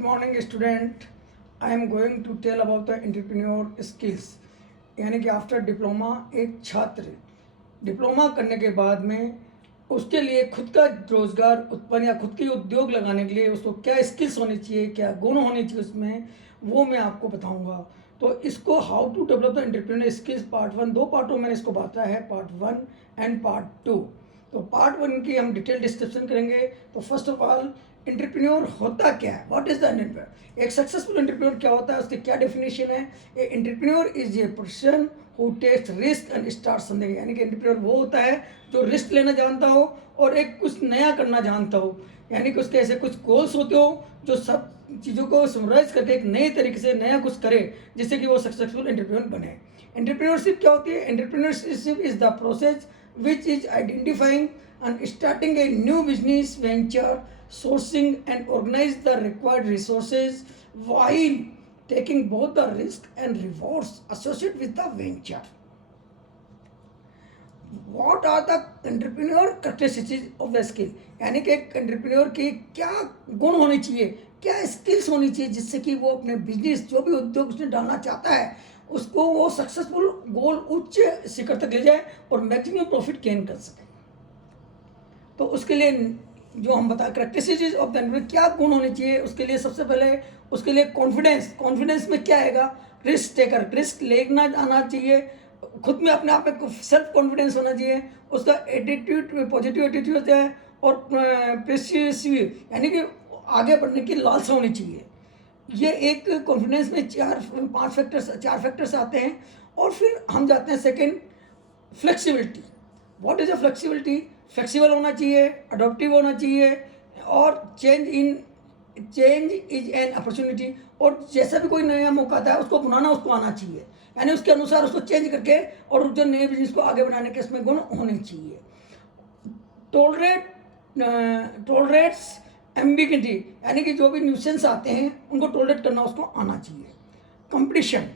Good morning student. I am going to tell about the entrepreneur skills. यानी कि after diploma एक छात्र diploma करने के बाद में उसके लिए खुद का रोजगार उत्पन्न या खुद की उद्योग लगाने के लिए उसको क्या स्किल्स होनी चाहिए, क्या गुण होने चाहिए उसमें, वो मैं आपको बताऊंगा। तो इसको how to develop the entrepreneur skills part 1, दो पार्टों में मैंने इसको बांटा है, पार्ट 1 एंड पार्ट 2। तो पार्ट 1 की हम डिटेल डिस्क्रिप्शन करेंगे। तो फर्स्ट ऑफ ऑल एंटरप्रेन्योर होता क्या है, व्हाट इज द एंटरप्रेन्योर, एक सक्सेसफुल एंटरप्रेन्योर क्या होता है, उसकी क्या डेफिनेशन है। A entrepreneur is a person who takes risk and start something. यानी कि एंटरप्रेन्योर वो होता है जो रिस्क लेना जानता हो और एक कुछ नया करना जानता हो। यानी कि उसके ऐसे कुछ गोल्स होते हो जो सब चीज़ों को समराइज करके एक नए तरीके से नया कुछ करे जिससे कि वो सक्सेसफुल एंटरप्रेन्योर बने। एंटरप्रेन्योरशिप क्या होती है? Entrepreneurship is the process which is identifying and starting a new business venture, sourcing and organize the required resources while taking both the risk and rewards associated with the venture. What are the entrepreneur characteristics of the skill? यानी कि एक entrepreneur की क्या गुण होने चाहिए, क्या skills होनी चाहिए जिससे कि वो अपने बिजनेस जो भी उद्योग उसने डालना चाहता है उसको वो सक्सेसफुल गोल उच्च शिखर तक ले जाए और मैक्सिमम प्रॉफिट गेन कर सके। तो उसके लिए जो हम बताएं करेक्टरिस्टिक्स ऑफ द एंटरप्रेन्योर, क्या गुण होने चाहिए, उसके लिए सबसे पहले उसके लिए कॉन्फिडेंस में क्या आएगा? रिस्क टेकर, रिस्क लेना आना चाहिए, खुद में अपने आप में सेल्फ कॉन्फिडेंस होना चाहिए, उसका एटीट्यूड पॉजिटिव एटीट्यूड होता है और प्रेसिव यानी कि आगे बढ़ने की लालसा होनी चाहिए। ये एक कॉन्फिडेंस में चार फैक्टर्स आते हैं। और फिर हम जाते हैं second, flexibility. What is a flexibility? Flexible होना चाहिए, अडोप्टिव होना चाहिए और चेंज इज एन अपॉर्चुनिटी। और जैसा भी कोई नया मौका आता है उसको बनाना उसको आना चाहिए, यानी उसके अनुसार उसको चेंज करके और जो नए बिजनेस को आगे बढ़ाने के इसमें गुण होने चाहिए। टोलरेट्स एम्बिगिटी, यानी कि जो भी न्यूसेंस आते हैं उनको टोलरेट करना उसको आना चाहिए। कंपटीशन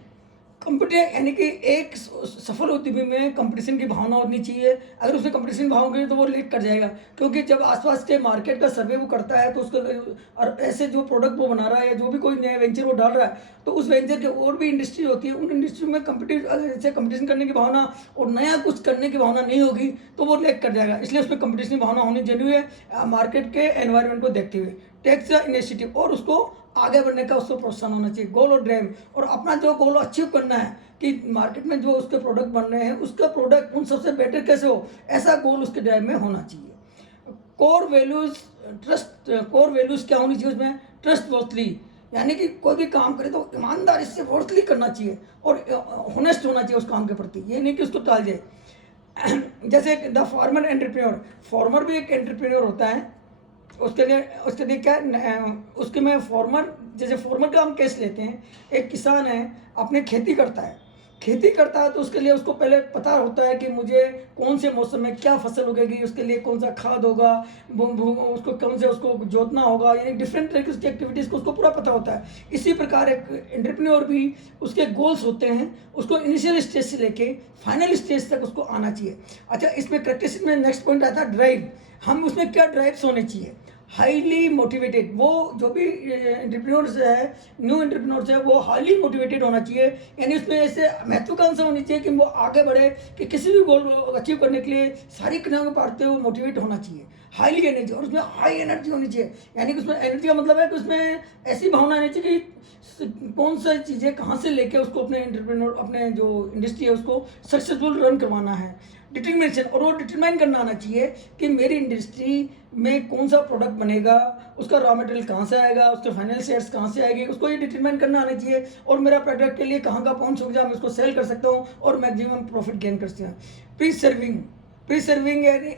यानी कि एक सफल उद्यमी में कंपटीशन की भावना होनी चाहिए। अगर उसमें कंपटीशन भाव होगी तो वो लीक कर जाएगा, क्योंकि जब आसपास के मार्केट का सर्वे वो करता है तो उसको और ऐसे जो प्रोडक्ट वो बना रहा है या जो भी कोई नया वेंचर वो डाल रहा है तो उस वेंचर के और भी इंडस्ट्री होती है, उन इंडस्ट्री में कंपटीशन करने की भावना और नया कुछ करने की भावना नहीं होगी तो वो लीक कर जाएगा। इसलिए उसमें कंपटीशन की भावना होनी जरूरी है मार्केट के एनवायरमेंट को देखते हुए। टेक्स द इनिशिएटिव, और उसको आगे बढ़ने का उसको प्रोत्साहन होना चाहिए। गोल और ड्रीम, और अपना जो गोल अचीव करना है कि मार्केट में जो उसके प्रोडक्ट बन रहे हैं उसका प्रोडक्ट उन सबसे बेटर कैसे हो, ऐसा गोल उसके ड्राइव में होना चाहिए। कोर वैल्यूज क्या होनी चाहिए उसमें? ट्रस्ट वर्थली, यानी कि कोई भी काम करे तो ईमानदारी से वर्थली करना चाहिए और होनेस्ट होना चाहिए उस काम के प्रति, ये नहीं कि उसको टाल जाए। जैसे द फार्मर एंटरप्रेन्योर, फार्मर भी एक एंटरप्रेन्योर होता है। उसके लिए क्या उसके में फार्मर, जैसे फार्मर का हम केस लेते हैं, एक किसान है अपने खेती करता है तो उसके लिए उसको पहले पता होता है कि मुझे कौन से मौसम में क्या फसल उगेगी, उसके लिए कौन सा खाद होगा, उसको कौन से उसको जोतना होगा, यानी डिफरेंट तरीके की एक्टिविटीज़ को उसको पूरा पता होता है। इसी प्रकार एक एंटरप्रेन्योर भी उसके गोल्स होते हैं, उसको इनिशियल स्टेज से लेके फाइनल स्टेज तक उसको आना चाहिए। अच्छा, इसमें प्रैक्टिस में नेक्स्ट पॉइंट आता है ड्राइव। हम उसमें क्या ड्राइव्स होने चाहिए? हाईली मोटिवेटेड, वो जो भी एंटरप्रेन्योर्स है, न्यू एंटरप्रेन्योर्स है, वो हाईली मोटिवेटेड होना चाहिए। यानी उसमें ऐसे महत्वाकांक्षा होनी चाहिए कि वो आगे बढ़े, कि किसी भी गोल अचीव करने के लिए सारी कठिनाइयों को पारते हुए मोटिवेट होना चाहिए। हाईली एनर्जी, और उसमें हाई एनर्जी होनी चाहिए, यानी कि उसमें एनर्जी का मतलब है कि उसमें ऐसी भावना आनी चाहिए कि कौन सा चीज़ें कहाँ से लेके उसको अपने एंटरप्रेन्योर अपने जो इंडस्ट्री है उसको सक्सेसफुल रन करवाना है। डिटर्मिनेशन, और वो डिटरमाइन करना आना चाहिए कि मेरी इंडस्ट्री में कौन सा प्रोडक्ट बनेगा, उसका रॉ मटेरियल कहाँ से आएगा, उसके फाइनल शेयर्स कहाँ से आएगी, उसको ये डिटरमाइन करना आना चाहिए। और मेरा प्रोडक्ट के लिए कहाँ का पहुँच हो जाए, मैं उसको सेल कर सकता हूँ और मैक्सिमम प्रॉफिट गेन कर सकता हूँ। प्री सर्विंग यानी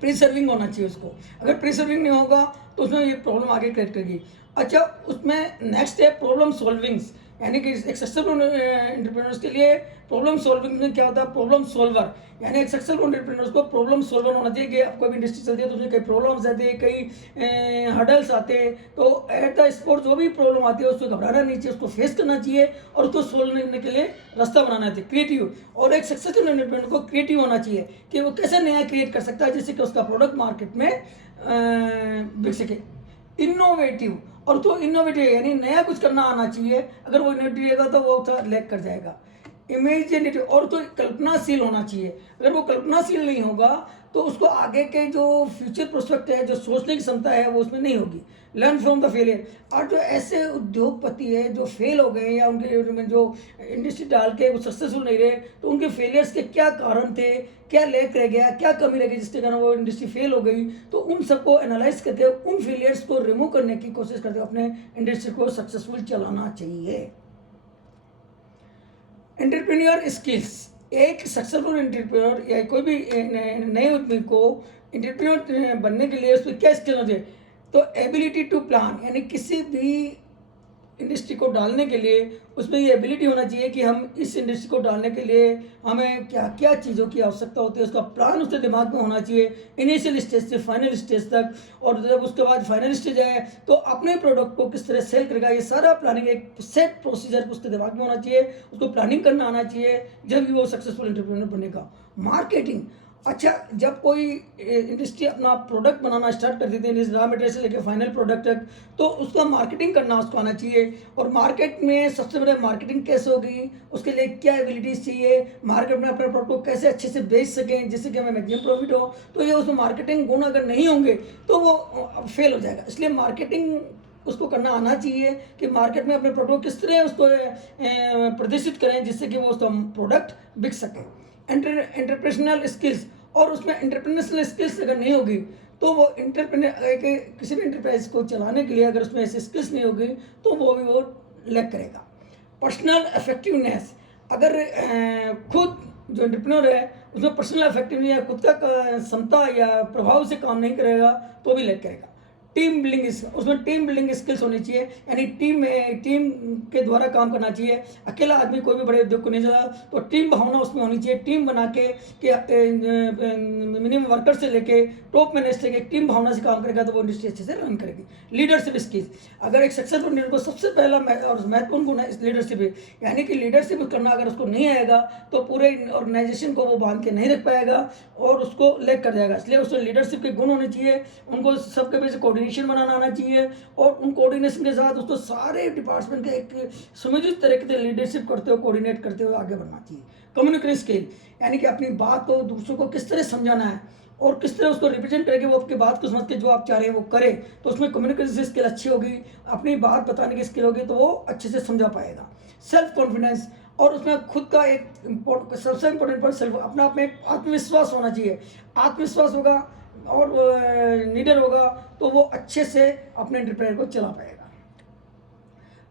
प्री सर्विंग होना चाहिए उसको। अगर प्री सर्विंग नहीं होगा तो उसमें ये प्रॉब्लम आगे क्रिएट करेगी। अच्छा, उसमें नेक्स्ट है प्रॉब्लम सॉल्विंग्स, यानी कि एक सक्सेसफुल एंटरप्रेन्योर्स के लिए प्रॉब्लम सॉल्विंग में क्या होता है? प्रॉब्लम सॉल्वर, यानी एक सक्सेसफुल एंटरप्रेन्योर्स को प्रॉब्लम सॉल्वर होना चाहिए कि अब कोई भी इंडस्ट्री चलती है तो उसमें कई प्रॉब्लम्स आते हैं, कई हर्डल्स आते हैं, तो एट द स्पॉट जो भी प्रॉब्लम आती है उसको घबराना नहीं चाहिए, उसको फेस करना चाहिए और उसको सोल्व करने के लिए रास्ता बनाना चाहिए। क्रिएटिव, और एक सक्सेसफुल एंटरप्रेन्योर को क्रिएटिव होना चाहिए कि वो कैसे नया क्रिएट कर सकता है जिससे कि उसका प्रोडक्ट मार्केट में बिक सके। इनोवेटिव, और तो इनोवेटिव यानी नया कुछ करना आना चाहिए। अगर वो इनोवेटिव रहेगा तो वो थोड़ा लैग कर जाएगा। इमेजिनेटिव और तो कल्पनाशील होना चाहिए। अगर वो कल्पनाशील नहीं होगा तो उसको आगे के जो फ्यूचर प्रोस्पेक्ट है, जो सोचने की क्षमता है, वो उसमें नहीं होगी। Learn from the failure. और जो ऐसे उद्योगपति है जो फेल हो गए या उनके जो इंडस्ट्री डाल के वो सक्सेसफुल नहीं रहे, तो उनके फेलियर्स के क्या कारण थे, क्या लैक रह गया, क्या कमी रह गई जिसके कारण वो इंडस्ट्री फेल हो गई, तो उन सबको एनालाइज करके उन फेलियर्स को रिमूव करने की कोशिश करते हुए अपने इंडस्ट्री को सक्सेसफुल चलाना चाहिए। Entrepreneur skills. एक सक्सेसफुल एंटरप्रेन्योर या कोई भी नए उद्यमी को एंटरप्रेन्योर बनने के लिए उसमें क्या स्किल होते हैं, तो एबिलिटी टू प्लान, यानी किसी भी इंडस्ट्री को डालने के लिए उसमें ये एबिलिटी होना चाहिए कि हम इस इंडस्ट्री को डालने के लिए हमें क्या क्या चीज़ों की आवश्यकता होती है, उसका प्लान उसके दिमाग में होना चाहिए इनिशियल स्टेज से फाइनल स्टेज तक। और जब उसके बाद फाइनल स्टेज आए तो अपने प्रोडक्ट को किस तरह सेल करेगा, ये सारा प्लानिंग एक सेट प्रोसीजर उसके दिमाग में होना चाहिए, उसको प्लानिंग करना आना चाहिए, जब भी वो सक्सेसफुल एंटरप्रेन्योर बनेगा। मार्केटिंग। अच्छा, जब कोई इंडस्ट्री अपना प्रोडक्ट बनाना स्टार्ट कर देती है रॉ मटेरियल से लेकर फाइनल प्रोडक्ट तक, तो उसका मार्केटिंग करना उसको आना चाहिए। और मार्केट में सबसे बड़े मार्केटिंग कैसे होगी, उसके लिए क्या एबिलिटीज़ चाहिए, मार्केट में अपने प्रोडक्ट को कैसे अच्छे से बेच सकें जिससे कि हमें मैक्सिमम प्रॉफिट हो, तो ये उसमें मार्केटिंग गुण अगर नहीं होंगे तो वो फेल हो जाएगा। इसलिए मार्केटिंग उसको करना आना चाहिए कि मार्केट में अपने प्रोडक्ट को किस तरह उसको प्रदर्शित करें जिससे कि वो उसका प्रोडक्ट बिक सके। Entrepreneurial skills. और उसमें एंटरप्रेन्योरियल स्किल्स अगर नहीं होगी तो वो किसी भी एंटरप्राइज को चलाने के लिए अगर उसमें ऐसी स्किल्स नहीं होगी तो वो लैक करेगा। Personal effectiveness. अगर खुद जो एंटरप्रेन्योर है उसमें पर्सनल इफेक्टिवनेस या खुद का क्षमता या प्रभाव से काम नहीं करेगा तो भी लैक करेगा। टीम बिल्डिंग, उसमें टीम बिल्डिंग स्किल्स होनी चाहिए, यानी टीम के द्वारा काम करना चाहिए। अकेला आदमी कोई भी बड़े उद्योग को नहीं चला, तो टीम भावना उसमें होनी चाहिए। टीम बना के मिनिमम वर्कर से लेके टॉप मैनेजर से एक टीम भावना से काम करेगा तो वो इंडस्ट्री अच्छे से रन करेगी। Leadership skills. अगर एक सक्सेसफुल लीडर को सबसे पहला और महत्वपूर्ण गुण है इस लीडरशिप, यानी कि लीडरशिप करना अगर उसको नहीं आएगा तो पूरे ऑर्गेनाइजेशन को वो बांध के नहीं रख पाएगा और उसको लैग कर जाएगा। इसलिए उसमें लीडरशिप के गुण होने चाहिए, उनको सबके बीच कोऑर्डिनेशन बनाना आना चाहिए और उन कोऑर्डिनेशन के साथ उसको सारे डिपार्टमेंट के एक सुनियोजित तरीके से लीडरशिप करते हुए कोऑर्डिनेट करते हुए आगे बढ़ना चाहिए। कम्युनिकेशन स्किल, यानी कि अपनी बात को दूसरों को किस तरह समझाना है और किस तरह उसको रिप्रेजेंट करके वो आपकी बात को समझ के जो आप चाह रहे हैं वो करे, तो उसमें कम्युनिकेशन स्किल अच्छी होगी, अपनी बात बताने की स्किल होगी तो वो अच्छे से समझा पाएगा। Self confidence. और उसमें खुद का एक सबसे इंपॉर्टेंट पॉइंट सेल्फ, अपना आप में एक आत्मविश्वास होना चाहिए। आत्मविश्वास होगा और लीडर होगा तो वो अच्छे से अपने एंटरप्राइज को चला पाएगा।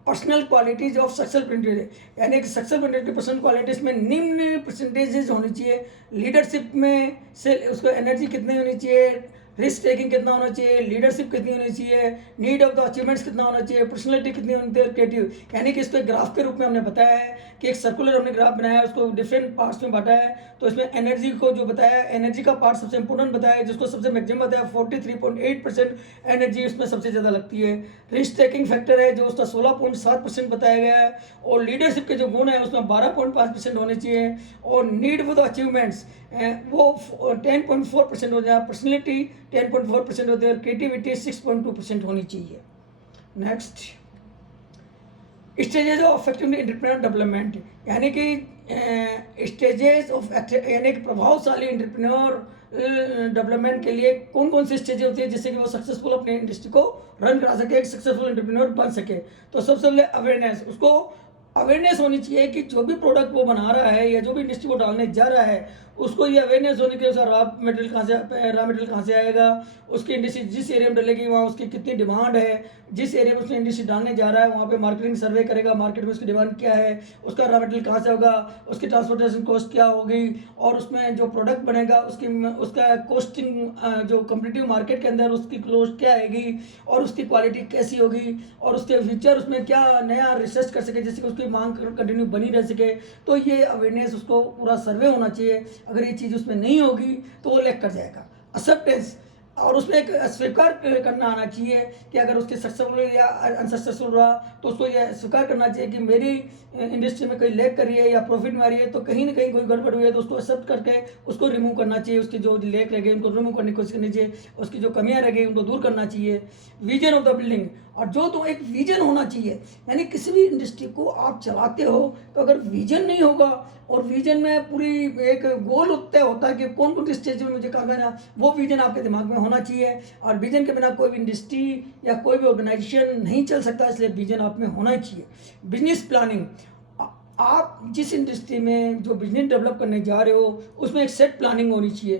Personal qualities of successful entrepreneur, यानी कि सक्सेसफुल एंटरप्रेन्योर की पर्सनल क्वालिटीज में निम्न परसेंटेजेस होनी चाहिए। लीडरशिप में से उसको एनर्जी कितनी होनी चाहिए, रिस्क टेकिंग कितना होना चाहिए, लीडरशिप कितनी होनी चाहिए, नीड ऑफ द अचीवमेंट्स कितना होना चाहिए, पर्सनैलिटी कितनी होनी चाहिए, क्रिएटिव। यानी कि इसको ग्राफ के रूप में हमने बताया है कि एक सर्कुलर हमने ग्राफ बनाया है, उसको डिफरेंट पार्ट्स में बांटा है। तो इसमें एनर्जी को जो बताया है, एनर्जी का पार्ट सबसे इंपॉर्टेंट बताया है, जिसको सबसे मैक्सिमम बताया 43.8% एनर्जी उसमें सबसे ज़्यादा लगती है। रिस्क टेकिंग फैक्टर है जो उसका 16.7% बताया गया है। और लीडरशिप के जो गुण है उसमें 12.5% होने चाहिए। और नीड फॉर द अचीवमेंट्स वो 10.4% हो जाए, पर्सनैलिटी 10.4% होती है और क्रिएटिविटी 6.2% होनी चाहिए। Next, stages of effective entrepreneur development, यानी कि स्टेजेस ऑफ यानी कि प्रभावशाली एंटरप्रेन्योर डेवलपमेंट के लिए कौन कौन सी स्टेजेस होती है जिससे कि वो सक्सेसफुल अपने इंडस्ट्री को रन करा सके, एक सक्सेसफुल एंटरप्रेन्योर बन सके। तो सबसे पहले अवेयरनेस, उसको अवेयरनेस होनी चाहिए कि जो भी प्रोडक्ट वो बना रहा है या जो भी इंडस्ट्री को डालने जा रहा है उसको ये अवेयरनेस होनी चाहिए उसका रॉ मटेरियल कहाँ से आएगा, उसकी इंडस्ट्री जिस एरिया में डलेगी वहाँ उसकी कितनी डिमांड है, जिस एरिया में उसने इंडस्ट्री डालने जा रहा है वहाँ पे मार्केटिंग सर्वे करेगा, मार्केट में उसकी डिमांड क्या है, उसका रॉ मटेरियल कहाँ से होगा, उसकी ट्रांसपोर्टेशन कॉस्ट क्या होगी और उसमें जो प्रोडक्ट बनेगा उसका कॉस्टिंग जो कम्पिटिटिव मार्केट के अंदर उसकी कॉस्ट क्या आएगी और उसकी क्वालिटी कैसी होगी और उसके फीचर उसमें क्या नया रिसर्च कर सके जिससे कि उसकी मांग कंटिन्यू बनी रह सके। तो ये अवेयरनेस उसको पूरा सर्वे होना चाहिए, अगर ये चीज़ उसमें नहीं होगी तो वो लैग कर जाएगा। एक्सेप्टेंस, और उसमें एक स्वीकार करना आना चाहिए कि अगर उसके सक्सेसफुल या अनसक्सेसफुल रहा तो उसको यह स्वीकार करना चाहिए कि मेरी इंडस्ट्री में कोई लैग कर रही है या प्रॉफिट में आ रही है तो कहीं ना कहीं कोई गड़बड़ हुई है तो उसको एक्सेप्ट करके उसको रिमूव करना चाहिए, उसकी जो लैग रह गई उनको रिमूव करने की कोशिश करनी चाहिए, उसकी जो कमियां रह गई उनको दूर करना चाहिए। विजन ऑफ द बिल्डिंग, और जो तो एक विजन होना चाहिए। यानी किसी भी इंडस्ट्री को आप चलाते हो तो अगर विजन नहीं होगा, और विजन में पूरी एक गोल तय होता है कि कौन कौन सी स्टेज में मुझे काम करना, वो विजन आपके दिमाग में होना चाहिए। और विजन के बिना कोई भी इंडस्ट्री या कोई भी ऑर्गेनाइजेशन नहीं चल सकता, इसलिए विजन आप में होना ही चाहिए। बिजनेस प्लानिंग, आप जिस इंडस्ट्री में जो बिजनेस डेवलप करने जा रहे हो उसमें एक सेट प्लानिंग होनी चाहिए।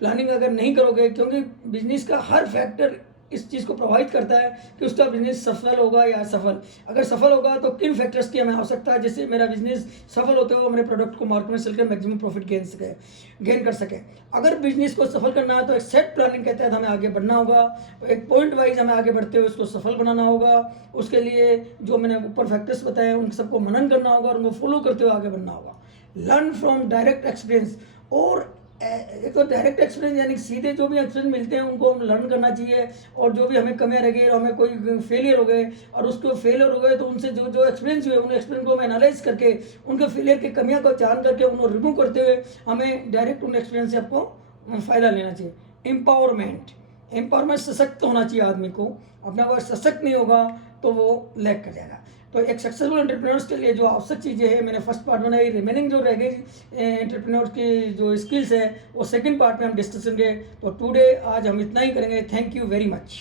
प्लानिंग अगर नहीं करोगे, क्योंकि बिजनेस का हर फैक्टर इस चीज़ को प्रभावित करता है कि उसका बिजनेस सफल होगा या असफल। अगर सफल होगा तो किन फैक्टर्स की हमें आवश्यकता है जिससे मेरा बिजनेस सफल होते हुए मेरे प्रोडक्ट को मार्केट में सेल कर मैक्सिमम प्रॉफिट गेन कर सके। अगर बिजनेस को सफल करना है तो एक सेट प्लानिंग के तहत हमें आगे बढ़ना होगा, एक पॉइंट वाइज हमें आगे बढ़ते हुए उसको सफल बनाना होगा। उसके लिए जो मैंने ऊपर फैक्टर्स बताए उन सबको मनन करना होगा और उनको फॉलो करते हुए आगे बढ़ना होगा। लर्न फ्रॉम डायरेक्ट एक्सपीरियंस, और एक तो डायरेक्ट एक्सपीरियंस यानी सीधे जो भी एक्सपीरियंस मिलते हैं उनको हम लर्न करना चाहिए, और जो भी हमें कमियां रह गई, हमें कोई फेलियर हो गए और उसको फेलियर हो गए तो उनसे जो जो एक्सपीरियंस हुए उन एक्सपीरियंस को हम एनालाइज करके उनके फेलियर की कमियां को जान करके उनको रिमूव करते हुए हमें डायरेक्ट उन एक्सपीरियंस से आपको फ़ायदा लेना चाहिए। एम्पावरमेंट सशक्त होना चाहिए आदमी को, अपना अगर सशक्त नहीं होगा तो वो लैग कर जाएगा। तो एक सक्सेसफुल एंटरप्रेन्योर्स के लिए जो आवश्यक चीज़ें हैं मैंने फर्स्ट पार्ट बनाई, रिमेनिंग जो रह गई एंटरप्रेन्योर्स की जो स्किल्स है वो सेकंड पार्ट में हम डिस्कस करेंगे। तो टुडे आज हम इतना ही करेंगे। Thank you very much.